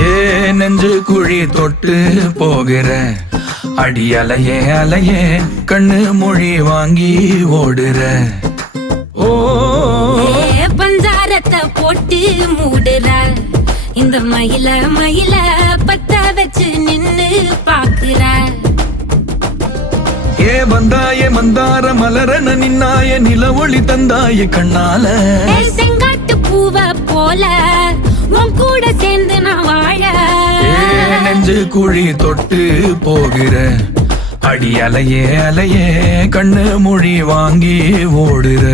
ஏ நெஞ்சு குழி தொட்டு போகிற. அடி அலையே அலையே கண்ணு மொழி வாங்கி ஓடுற. ஓ. பஞ்சாரத்தை போட்டு மூடுற. இந்த மயில மயில பத்த வச்சு நின்னு பாக்குற. ஏ வந்தாய மந்தார மலரன நின்னாய நில ஒளி தந்தாய கண்ணால. நெஞ்சு குழி தொட்டு போகிற. அடி அலையே அலையே கண்ணு மொழி வாங்கி ஓடுற.